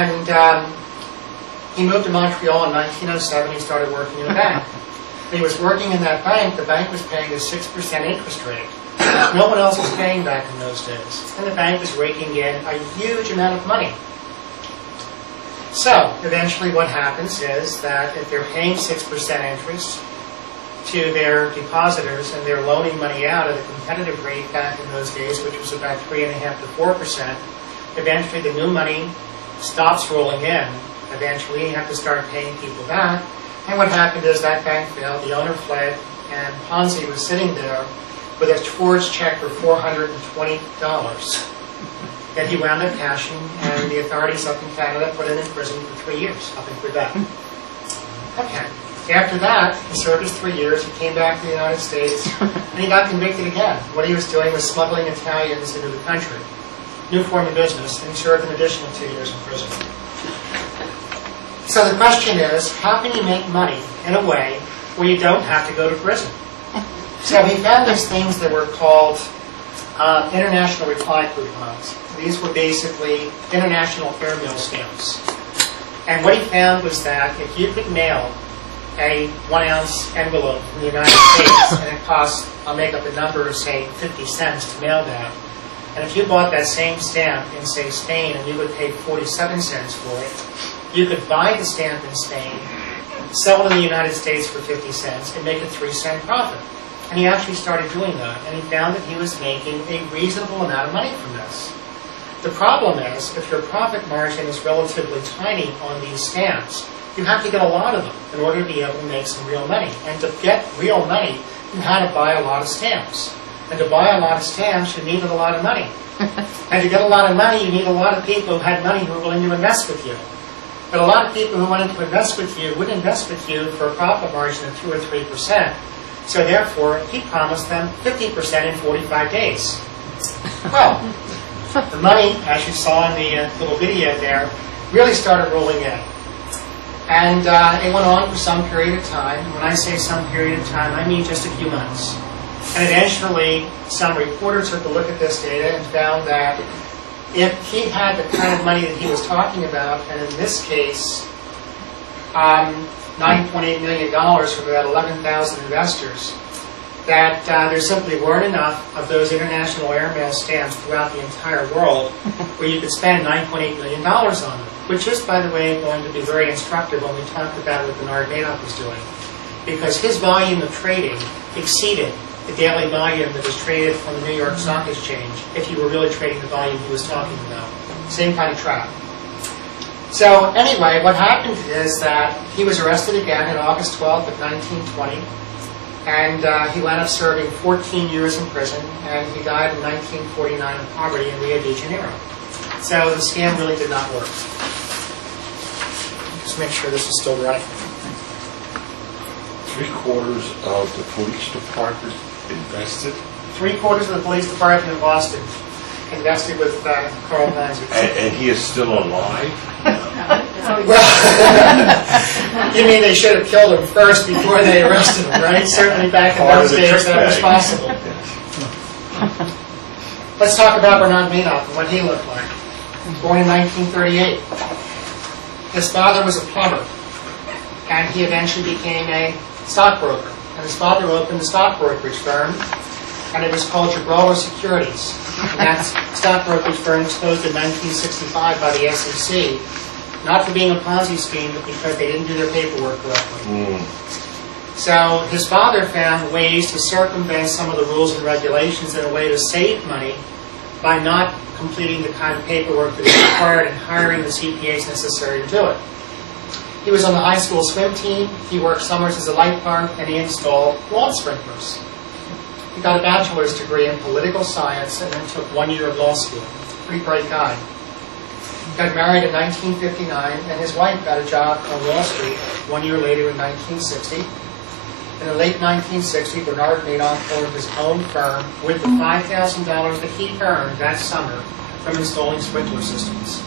And he moved to Montreal in 1907. He started working in a bank. When he was working in that bank, the bank was paying a 6% interest rate. No one else was paying back in those days. And the bank was raking in a huge amount of money. So, eventually what happens is that if they're paying 6% interest to their depositors and they're loaning money out at a competitive rate back in those days, which was about 3.5% to 4%, eventually the new money stops rolling in. Eventually you have to start paying people back. And what happened is that bank failed, the owner fled, and Ponzi was sitting there with a forged check for $420 that he wound up cashing, and the authorities up in Canada put him in prison for 3 years up in Quebec. Okay. After that, he served his 3 years, he came back to the United States, and he got convicted again. What he was doing was smuggling Italians into the country. New form of business, and he served an additional 2 years in prison. So the question is, how can you make money in a way where you don't have to go to prison? So he found these things that were called international reply coupons. These were basically international airmail stamps. And what he found was that if you could mail a 1-ounce envelope from the United States, and it costs, I'll make up a number of, say, 50 cents to mail that, and if you bought that same stamp in, say, Spain, and you would pay 47 cents for it, you could buy the stamp in Spain, sell it in the United States for 50 cents, and make a 3-cent profit. And he actually started doing that, and he found that he was making a reasonable amount of money from this. The problem is, if your profit margin is relatively tiny on these stamps, you have to get a lot of them in order to be able to make some real money. And to get real money, you had to buy a lot of stamps. And to buy a lot of stamps, you needed a lot of money. And to get a lot of money, you need a lot of people who had money who were willing to invest with you. But a lot of people who wanted to invest with you would invest with you for a profit margin of 2 or 3%. So therefore, he promised them 50% in 45 days. Well, the money, as you saw in the little video there, really started rolling in. And it went on for some period of time. When I say some period of time, I mean just a few months. And eventually, some reporters took a look at this data and found that if he had the kind of money that he was talking about, and in this case, $9.8 million for about 11,000 investors, that there simply weren't enough of those international airmail stamps throughout the entire world where you could spend $9.8 million on them, which is, by the way, going to be very instructive when we talk about what Bernard Madoff was doing, because his volume of trading exceeded the daily volume that was traded on the New York Stock Exchange if you were really trading the volume he was talking about. Same kind of trap. So anyway, what happened is that he was arrested again on August 12th of 1920, and he wound up serving 14 years in prison, and he died in 1949 in poverty in Rio de Janeiro. So the scam really did not work. Just make sure this is still running. 3/4 of the police department invested? 3/4 of the police department in Boston invested with Carl Ponzi. And he is still alive? Well, you mean they should have killed him first before they arrested him, right? Certainly back in those days that was possible. Let's talk about Bernard Madoff and what he looked like. Born in 1938. His father was a plumber, and he eventually became a stockbroker. And his father opened a stock brokerage firm, and it was called Gibraltar Securities. And that stock brokerage firm was closed in 1965 by the SEC, not for being a Ponzi scheme, but because they didn't do their paperwork correctly. So his father found ways to circumvent some of the rules and regulations in a way to save money by not completing the kind of paperwork that is required and hiring the CPAs necessary to do it. He was on the high school swim team, he worked summers as a lifeguard, and he installed lawn sprinklers. He got a bachelor's degree in political science and then took 1 year of law school. Pretty bright guy. Got married in 1959, and his wife got a job on Wall Street 1 year later in 1960. In the late 1960s, Bernard Madoff formed his own firm with the $5,000 that he earned that summer from installing sprinkler systems.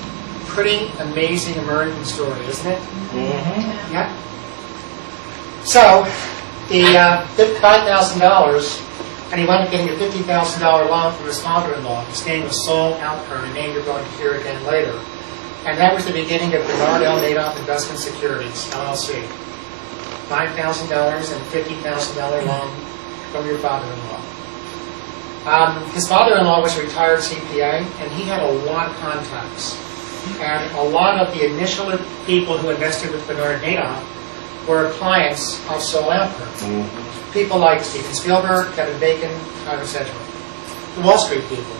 Pretty amazing American story, isn't it? Mm-hmm. Yeah. So, the $5,000, and he wound up getting a $50,000 loan from his father-in-law. His name was Saul Alpern, a name you're going to hear again later. And that was the beginning of Bernard L. Madoff Investment Securities, LLC. $5,000 and $50,000 loan from your father-in-law. His father-in-law was a retired CPA, and he had a lot of contacts. And a lot of the initial people who invested with Bernard Madoff were clients of Sol Amper. People like Steven Spielberg, Kevin Bacon, etc. The Wall Street people.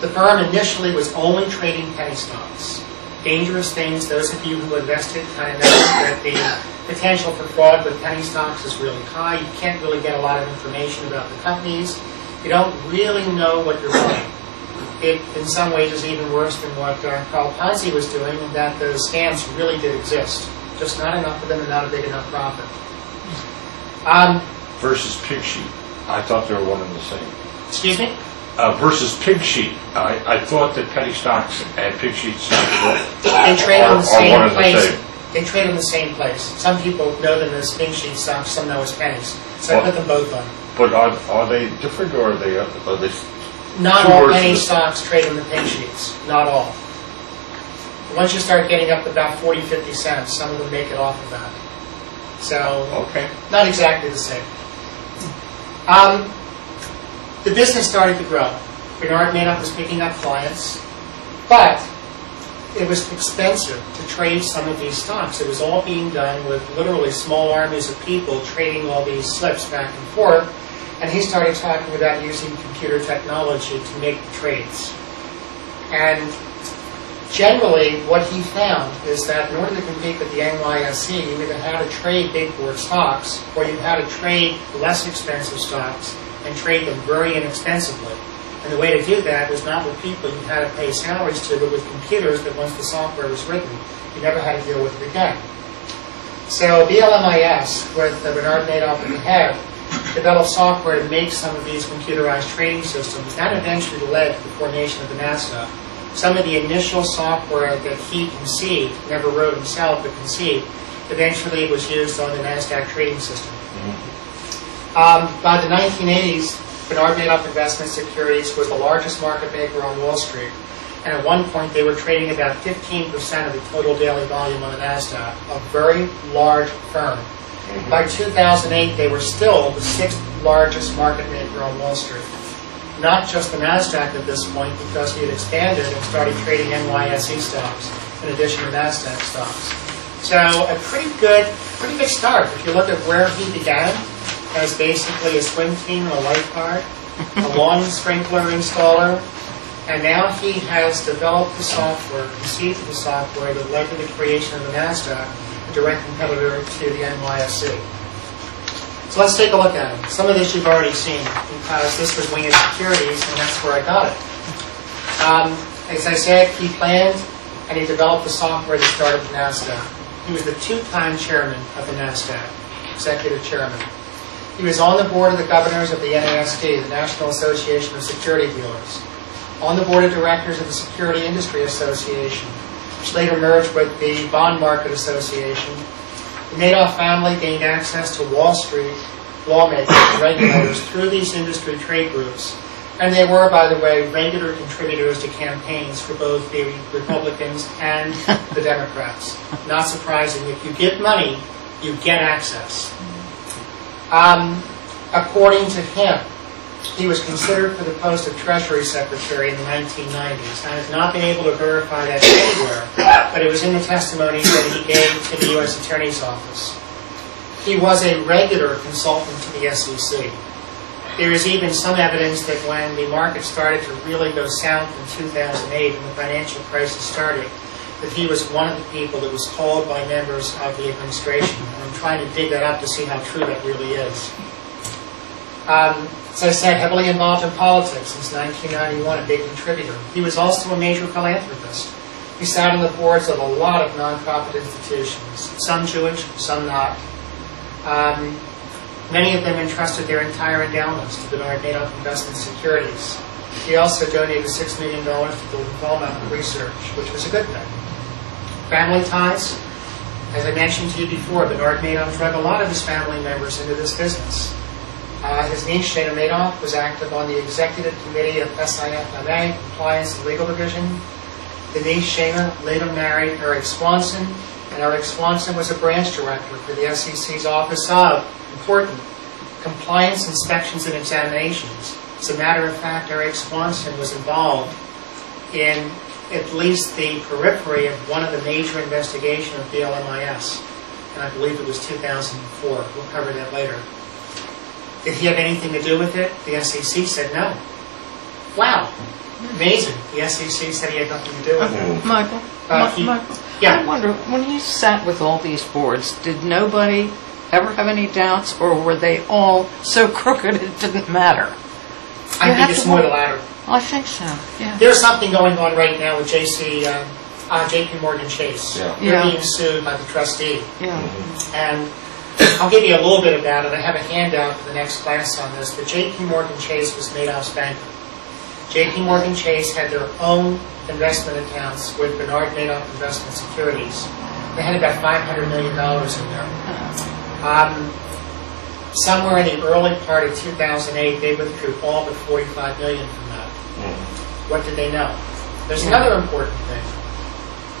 The firm initially was only trading penny stocks. Dangerous things. Those of you who invested kind of know that the potential for fraud with penny stocks is really high. You can't really get a lot of information about the companies. You don't really know what you're buying. It, in some ways, is even worse than what Madoff Ponzi was doing, in that the scams really did exist. Just not enough of them and not a big enough profit. Versus pig sheet. I thought they were one and the same. Excuse me? Versus pig sheet. I thought that penny stocks and pig sheets they trade on the same one and the place. same. They trade on the same place. Some people know them as pig sheet stocks, some know as pennies. So I put them both on. But are they different, or are they Not all penny stocks trade on the pig sheets. Not all. Once you start getting up to about 40, 50 cents, some of them make it off of that. So, okay. Not exactly the same. The business started to grow. Bernard Madoff was picking up clients, but it was expensive to trade some of these stocks. It was all being done with literally small armies of people trading all these slips back and forth, and he started talking about using computer technology to make the trades. And generally, what he found is that in order to compete with the NYSE, you either had to trade big board stocks, or you had to trade less expensive stocks and trade them very inexpensively. And the way to do that was not with people you had to pay salaries to, but with computers that once the software was written, you never had to deal with it again. So BLMIS, with Bernard Madoff at the head, developed software to make some of these computerized trading systems. That eventually led to the formation of the NASDAQ. Some of the initial software that he conceived, never wrote himself, but conceived, eventually was used on the NASDAQ trading system. By the 1980s, Bernard Madoff Investment Securities was the largest market maker on Wall Street. And at one point, they were trading about 15% of the total daily volume on the NASDAQ, a very large firm. By 2008, they were still the 6th largest market maker on Wall Street. Not just the NASDAQ at this point, because he had expanded and started trading NYSE stocks in addition to NASDAQ stocks. So a pretty good start. If you look at where he began, as basically a swim team and a lifeguard, a lawn sprinkler installer, and now he has developed the software, conceived the software that led to the creation of the NASDAQ, a direct competitor to the NYSE. So let's take a look at it. Some of this you've already seen, because this was Winged Securities, and that's where I got it. As I said, he planned and he developed the software that started the NASDAQ. He was the 2-time chairman of the NASDAQ, executive chairman. He was on the board of the governors of the NASD, the National Association of Security Dealers, on the board of directors of the Security Industry Association, which later merged with the Bond Market Association. The Madoff family gained access to Wall Street lawmakers and regulators through these industry trade groups, and they were, by the way, regular contributors to campaigns for both the Republicans and the Democrats. Not surprising. If you give money, you get access. According to him, he was considered for the post of Treasury Secretary in the 1990s. I have not been able to verify that anywhere, but it was in the testimony that he gave to the U.S. Attorney's Office. He was a regular consultant to the SEC. There is even some evidence that when the market started to really go south in 2008 and the financial crisis started, that he was one of the people that was called by members of the administration. And I'm trying to dig that up to see how true that really is. As I said, heavily involved in politics since 1991, a big contributor. He was also a major philanthropist. He sat on the boards of a lot of nonprofit institutions, some Jewish, some not. Many of them entrusted their entire endowments to Bernard Madoff Investment Securities. He also donated $6 million to the lymphoma research, which was a good thing. Family ties. As I mentioned to you before, Bernard Madoff drug a lot of his family members into this business. His niece, Shana Madoff, was active on the executive committee of SIFMA, Compliance and Legal Division. Denise Shaner later married Eric Swanson, and Eric Swanson was a branch director for the SEC's Office of, important, Compliance, Inspections, and Examinations. As a matter of fact, Eric Swanson was involved in at least the periphery of one of the major investigations of the LMIS, and I believe it was 2004. We'll cover that later. Did he have anything to do with it? The SEC said no. Wow. Amazing. The SEC said he had nothing to do with it. Michael, Michael, yeah. I wonder, when you sat with all these boards, did nobody ever have any doubts, or were they all so crooked it didn't matter? I think it's more the latter. I think so, yeah. There's something going on right now with JP Morgan Chase. Yeah. They're being sued by the trustee. Yeah. And I'll give you a little bit about it. I have a handout for the next class on this. But JP Morgan Chase was Madoff's banker. JP Morgan Chase had their own investment accounts with Bernard Madoff Investment Securities. They had about $500 million in there. Somewhere in the early part of 2008, they withdrew all but $45 million from that. What did they know? There's another important thing.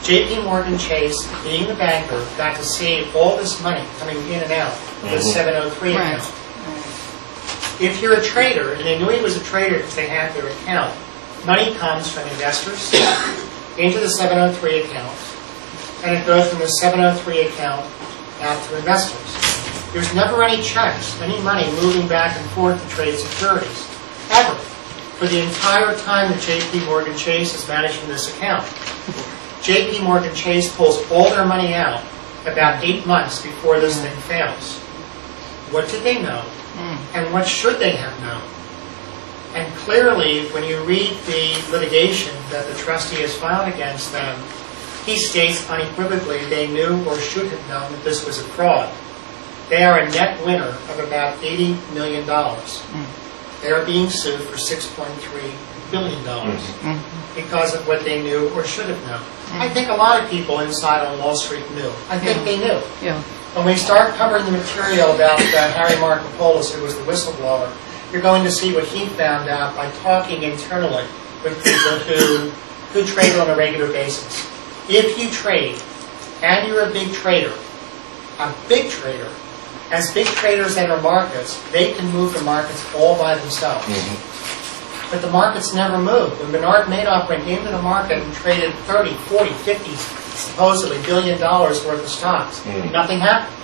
JP Morgan Chase, being the banker, got to see all this money coming in and out of the 703 account. If you're a trader, and they knew he was a trader because they had their account, money comes from investors into the 703 account, and it goes from the 703 account out to investors. There's never any checks, any money moving back and forth to trade securities, ever, for the entire time that JP Morgan Chase is managing this account. JP Morgan Chase pulls all their money out about 8 months before this thing fails. What did they know? And what should they have known? And clearly, when you read the litigation that the trustee has filed against them, he states unequivocally they knew or should have known that this was a fraud. They are a net winner of about $80 million. They are being sued for $6.3 billion because of what they knew or should have known. I think a lot of people inside on Wall Street knew. I think they knew. Yeah. When we start covering the material about Harry Markopolos, who was the whistleblower, you're going to see what he found out by talking internally with people who trade on a regular basis. If you trade, and you're a big trader, as big traders enter markets, they can move the markets all by themselves. But the markets never moved. When Bernard Madoff went into the market and traded 30, 40, 50, supposedly $1 billion worth of stocks, nothing happened.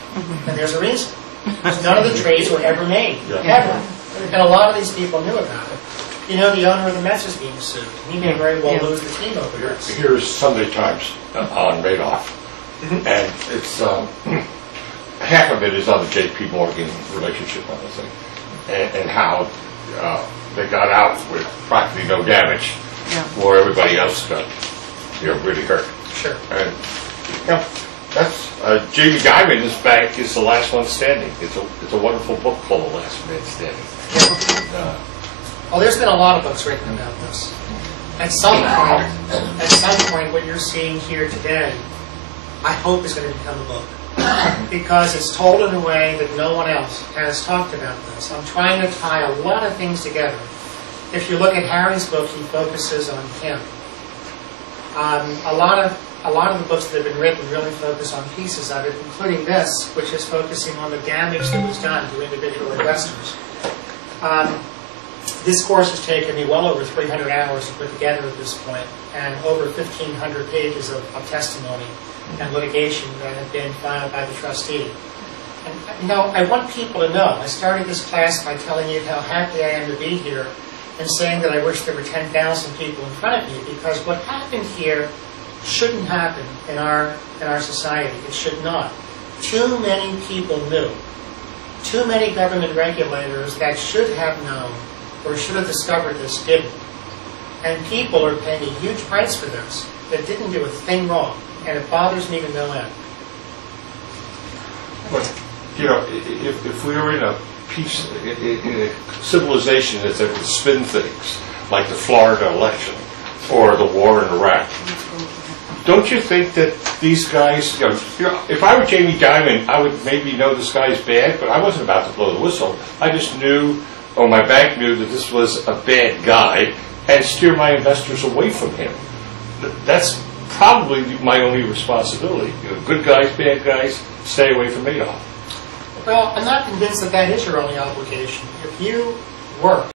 And there's a reason. Because none of the trades were ever made. Ever. And a lot of these people knew about it. You know, the owner of the Mets is being sued. He may very well lose the team over this. Here's Sunday Times on Madoff. And it's half of it is on the JP Morgan relationship on the thing. And how they got out with practically no damage, where everybody else got really hurt. Sure. And that's Jamie Dimon's bank is the last one standing. It's a wonderful book called The Last Man Standing. Well, there's been a lot of books written about this. At some point, what you're seeing here today, I hope is going to become a book. Because it's told in a way that no one else has talked about this. I'm trying to tie a lot of things together. If you look at Harry's book, he focuses on him. A lot of the books that have been written really focus on pieces of it, including this, which is focusing on the damage that was done to individual investors. This course has taken me well over 300 hours to put together at this point, and over 1,500 pages of testimony and litigation that have been filed by the trustee. And, you know, I want people to know. I started this class by telling you how happy I am to be here and saying that I wish there were 10,000 people in front of me, because what happened here shouldn't happen in our society. It should not. Too many people knew. Too many government regulators that should have known or should have discovered this didn't. And people are paying a huge price for this that didn't do a thing wrong. And it bothers me to no end. But, you know, if we were in a civilization that would spin things, like the Florida election or the war in Iraq, don't you think that these guys, you know, if I were Jamie Dimon, I would maybe know this guy's bad, but I wasn't about to blow the whistle. I just knew, or my bank knew, that this was a bad guy and steer my investors away from him. that's probably my only responsibility. You know, good guys, bad guys, stay away from Madoff. Well, I'm not convinced that that is your only obligation. If you work